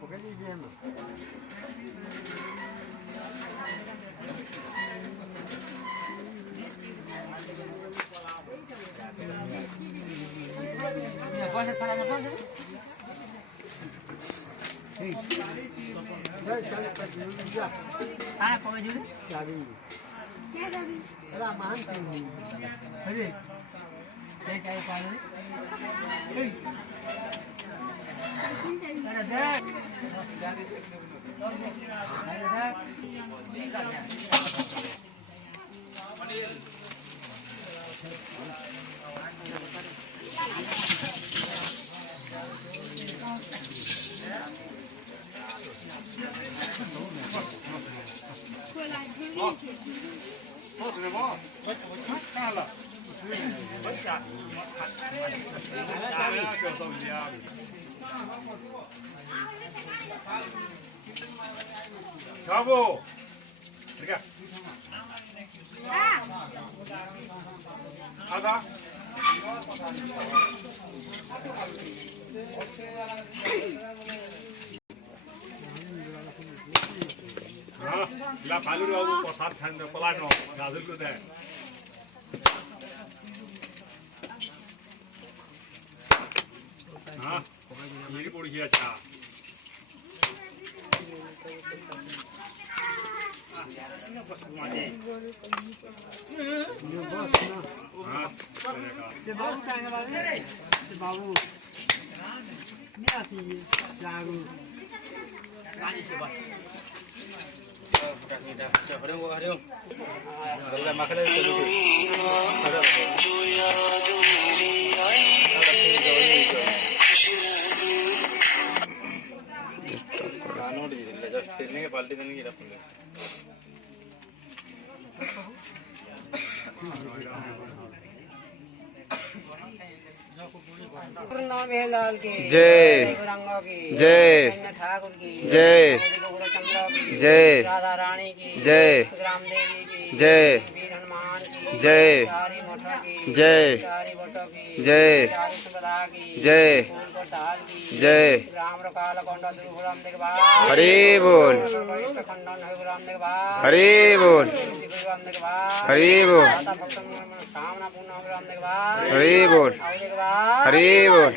पकड़ लीजिए हम रामान अरे Bravo! Liga. Ada. हाँ, ला पालू रहा हूँ प्रसाद खाने पलानो गाजर को दे। हाँ, ये बोल किया था। बाबू कहाँ है बाबू नहीं आती है जागू गाड़ी से बात पाल्टी देने की जय जय ठाकुर की जय चंद्र की जय राधा रानी की जय राम देवी की जय वीर हनुमान की जय चारी मठों की जय चारी बटों की जय चारी सुभदा की जय फूल को ताल की जय राम काल कोंडा दुर्गुराम देवाल हरि बोल खंडन हरिराम देवाल हरि बोल गुरुराम देवाल हरि बोल माता भक्त कामना पूर्ण हरिराम देवाल हरि बोल देवाल हरि बोल